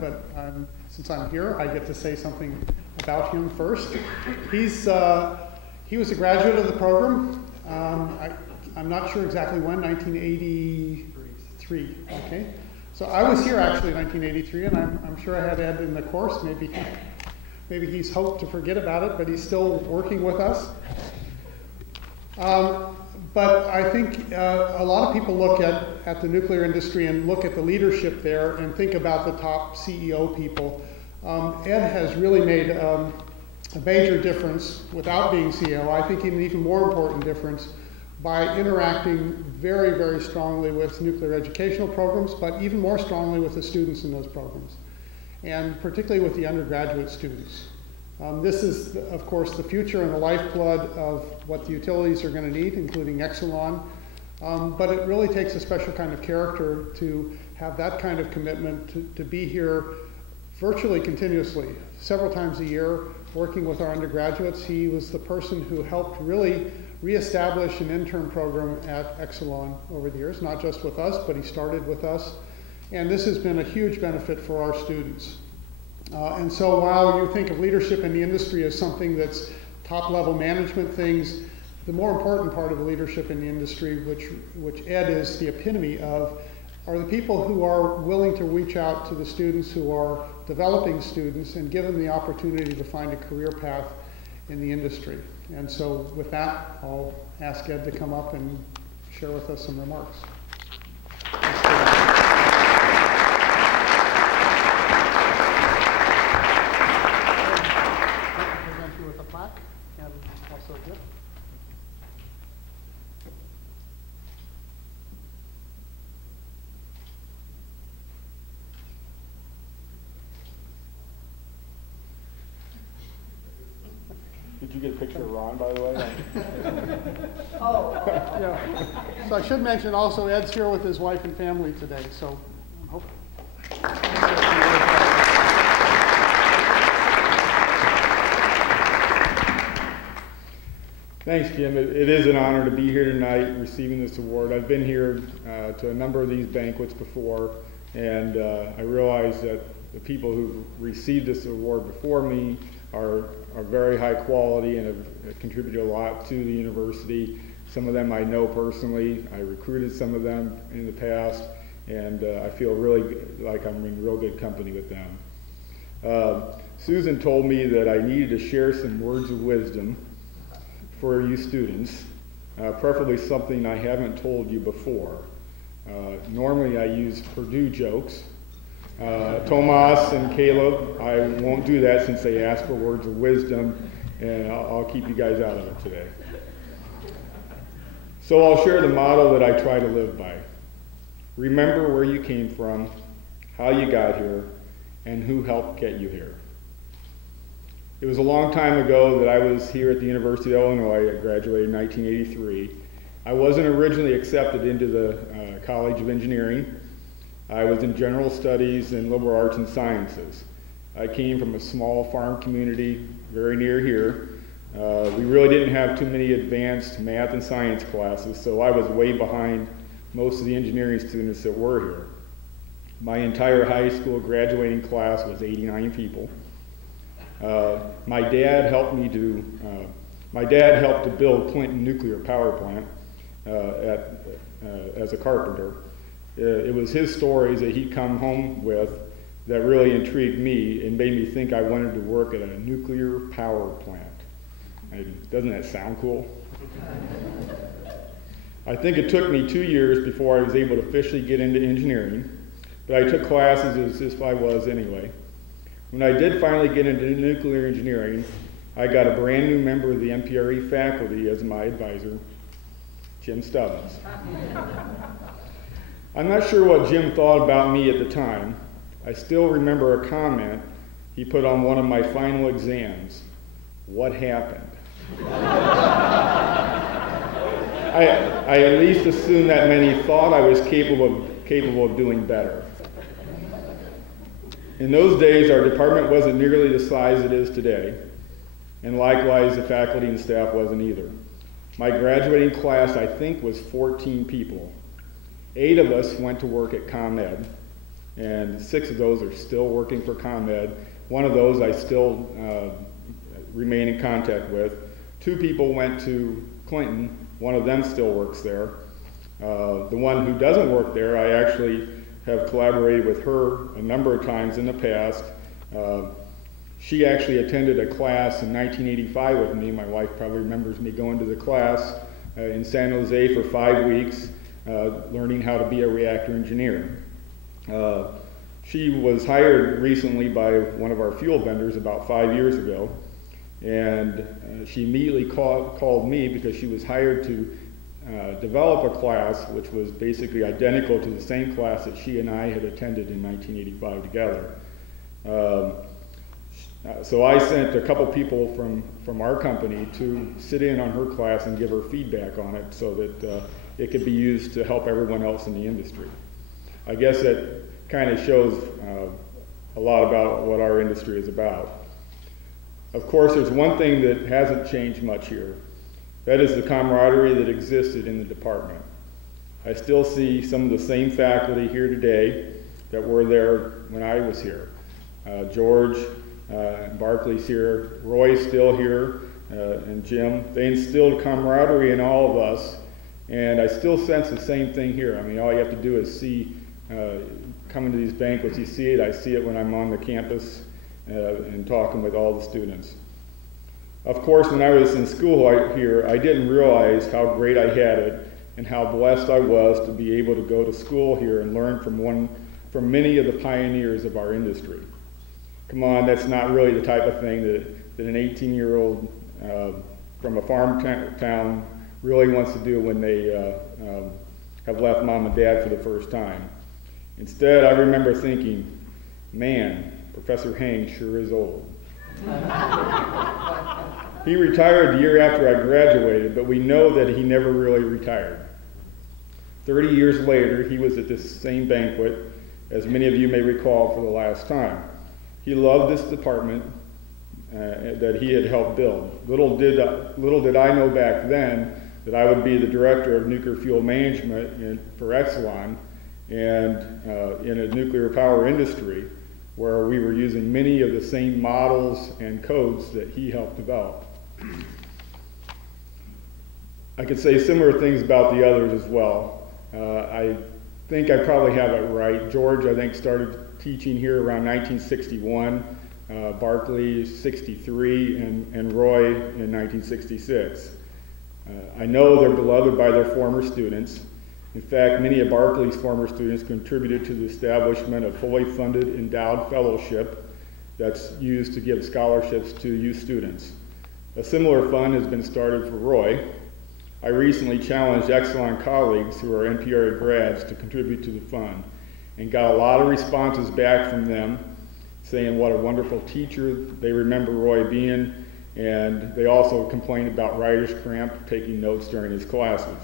said, but since I'm here, I get to say something about him first. He was a graduate of the program. I'm not sure exactly when, 1983, okay? So I was here actually in 1983, and I'm sure I had Ed in the course. Maybe he's hoped to forget about it, but he's still working with us. But I think a lot of people look at the nuclear industry and look at the leadership there and think about the top CEO people. Ed has really made a major difference without being CEO. I think an even more important difference by interacting very, very strongly with nuclear educational programs, but even more strongly with the students in those programs, and particularly with the undergraduate students. This is, of course, the future and the lifeblood of what the utilities are going to need, including Exelon. But it really takes a special kind of character to have that kind of commitment to be here virtually continuously, several times a year, working with our undergraduates. He was the person who helped really reestablish an intern program at Exelon over the years, not just with us, but he started with us. And this has been a huge benefit for our students. And so while you think of leadership in the industry as something that's top-level management things, the more important part of the leadership in the industry, which Ed is the epitome of, are the people who are willing to reach out to the students who are developing students and give them the opportunity to find a career path in the industry. And so with that, I'll ask Ed to come up and share with us some remarks. Did you get a picture of Ron, by the way? Yeah. So I should mention also Ed's here with his wife and family today. So I hope. Thanks, Jim. It is an honor to be here tonight receiving this award. I've been here to a number of these banquets before, and I realize that the people who've received this award before me are very high quality and have contributed a lot to the university. Some of them I know personally. I recruited some of them in the past, and I feel really like I'm in real good company with them. Susan told me that I needed to share some words of wisdom for you students, preferably something I haven't told you before. Normally I use Purdue jokes. Tomas and Caleb, I won't do that since they asked for words of wisdom, and I'll keep you guys out of it today. So I'll share the motto that I try to live by. Remember where you came from, how you got here, and who helped get you here. It was a long time ago that I was here at the University of Illinois. I graduated in 1983. I wasn't originally accepted into the College of Engineering. I was in general studies and liberal arts and sciences. I came from a small farm community very near here. We really didn't have too many advanced math and science classes, so I was way behind most of the engineering students that were here. My entire high school graduating class was 89 people. My dad helped to build Clinton Nuclear Power Plant as a carpenter. It was his stories that he'd come home with that really intrigued me and made me think I wanted to work at a nuclear power plant. Doesn't that sound cool? I think it took me 2 years before I was able to officially get into engineering, but I took classes as if I was anyway. When I did finally get into nuclear engineering, I got a brand new member of the NPRE faculty as my advisor, Jim Stubbins. I'm not sure what Jim thought about me at the time. I still remember a comment he put on one of my final exams. What happened? I at least assumed that many thought I was capable of doing better. In those days, our department wasn't nearly the size it is today, and likewise, the faculty and staff wasn't either. My graduating class, I think, was 14 people. 8 of us went to work at ComEd, and 6 of those are still working for ComEd. One of those I still remain in contact with. 2 people went to Clinton. One of them still works there. The one who doesn't work there, I actually have collaborated with her a number of times in the past. She actually attended a class in 1985 with me. My wife probably remembers me going to the class in San Jose for 5 weeks, learning how to be a reactor engineer. She was hired recently by one of our fuel vendors about 5 years ago, and she immediately called me because she was hired to develop a class which was basically identical to the same class that she and I had attended in 1985 together. So I sent a couple people from our company to sit in on her class and give her feedback on it so that it could be used to help everyone else in the industry. I guess that kind of shows a lot about what our industry is about. Of course, there's one thing that hasn't changed much here. That is the camaraderie that existed in the department. I still see some of the same faculty here today that were there when I was here. George, Barclay's here, Roy's still here, and Jim. They instilled camaraderie in all of us, and I still sense the same thing here. I mean, all you have to do is see, coming to these banquets, you see it. I see it when I'm on the campus and talking with all the students. Of course, when I was in school here, I didn't realize how great I had it and how blessed I was to be able to go to school here and learn from many of the pioneers of our industry. Come on, that's not really the type of thing that an 18-year-old from a farm town really wants to do when they have left mom and dad for the first time. Instead, I remember thinking, man, Professor Hang sure is old. He retired the year after I graduated, but we know that he never really retired. 30 years later, he was at this same banquet, as many of you may recall, for the last time. He loved this department that he had helped build. Little did I know back then that I would be the director of nuclear fuel management for Exelon and in a nuclear power industry where we were using many of the same models and codes that he helped develop. I could say similar things about the others as well. I think I probably have it right. George, I think, started teaching here around 1961, Barclay 63, and Roy in 1966. I know they're beloved by their former students. In fact, many of Barclay's former students contributed to the establishment of fully funded endowed fellowship that's used to give scholarships to youth students. A similar fund has been started for Roy. I recently challenged Exelon colleagues who are NPRE grads to contribute to the fund and got a lot of responses back from them saying what a wonderful teacher they remember Roy being, and they also complained about writer's cramp taking notes during his classes.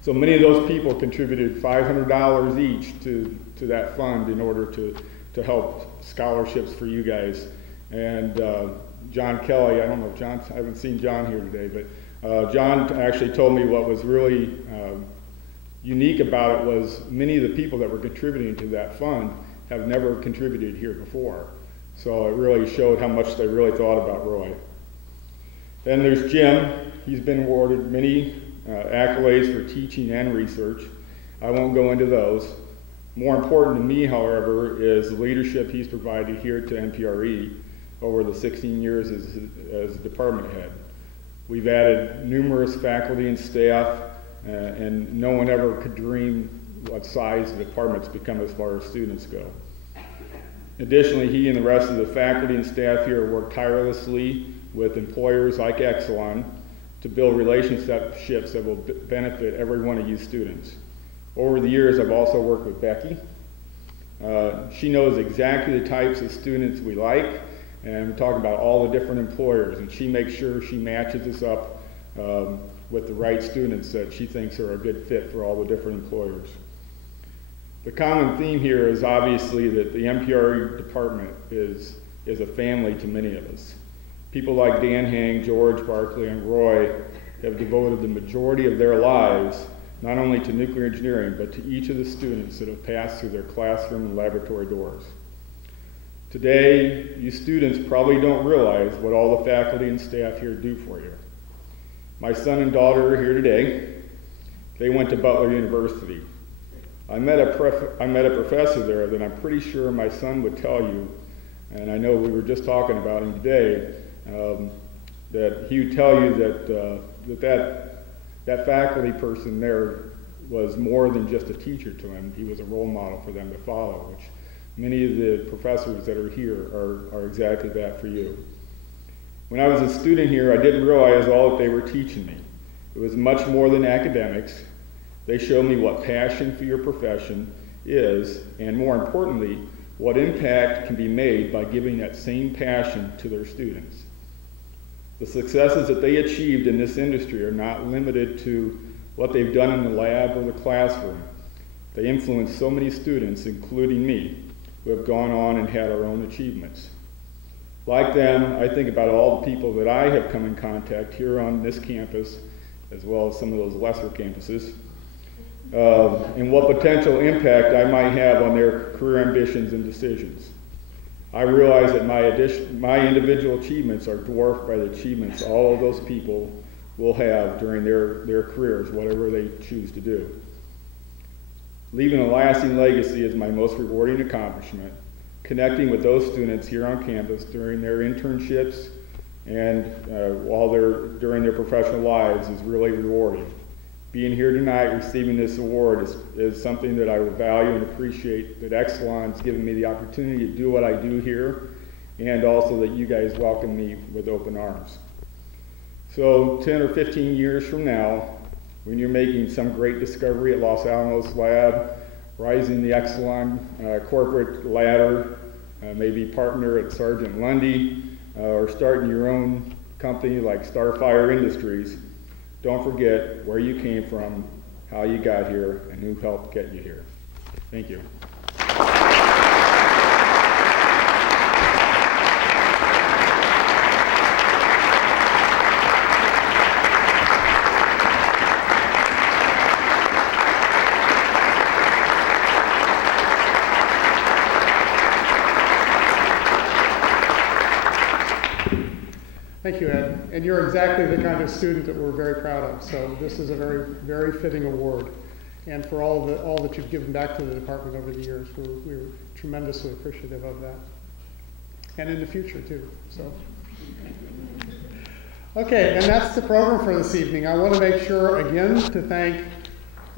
So many of those people contributed $500 each to that fund in order to help scholarships for you guys. And John Kelly, I don't know if John, I haven't seen John here today, but John actually told me what was really unique about it was many of the people that were contributing to that fund have never contributed here before. So it really showed how much they really thought about Roy. Then there's Jim. He's been awarded many accolades for teaching and research. I won't go into those. More important to me, however, is the leadership he's provided here to NPRE over the 16 years as department head. We've added numerous faculty and staff, and no one ever could dream what size the department's become as far as students go. Additionally, he and the rest of the faculty and staff here work tirelessly with employers like Exelon to build relationships that will benefit every one of you students. Over the years, I've also worked with Becky. She knows exactly the types of students we like, and we're talking about all the different employers, and she makes sure she matches us up with the right students that she thinks are a good fit for all the different employers. The common theme here is obviously that the NPRE department is a family to many of us. People like Dan Hang, George, Barclay, and Roy have devoted the majority of their lives not only to nuclear engineering, but to each of the students that have passed through their classroom and laboratory doors. Today, you students probably don't realize what all the faculty and staff here do for you. My son and daughter are here today. They went to Butler University. I met a professor there that I'm pretty sure my son would tell you, and I know we were just talking about him today, that he would tell you that faculty person there was more than just a teacher to him. He was a role model for them to follow, which many of the professors that are here are exactly that for you. When I was a student here, I didn't realize all that they were teaching me. It was much more than academics. They showed me what passion for your profession is, and more importantly, what impact can be made by giving that same passion to their students. The successes that they achieved in this industry are not limited to what they've done in the lab or the classroom. They influence so many students, including me, who have gone on and had our own achievements. Like them, I think about all the people that I have come in contact here on this campus, as well as some of those lesser campuses, and what potential impact I might have on their career ambitions and decisions. I realize that my individual achievements are dwarfed by the achievements all of those people will have during their careers, whatever they choose to do. Leaving a lasting legacy is my most rewarding accomplishment. Connecting with those students here on campus during their internships and during their professional lives is really rewarding. Being here tonight receiving this award is something that I value and appreciate, that Exelon's given me the opportunity to do what I do here, and also that you guys welcome me with open arms. So 10 or 15 years from now, when you're making some great discovery at Los Alamos Lab, rising the Exelon corporate ladder, maybe partner at Sargent Lundy, or starting your own company like Starfire Industries, don't forget where you came from, how you got here, and who helped get you here. Thank you. Thank you, Ed. And you're exactly the kind of student that we're very proud of. So this is a very, very fitting award. And for all that you've given back to the department over the years, we're tremendously appreciative of that. And in the future, too. So. Okay, and that's the program for this evening. I want to make sure, again, to thank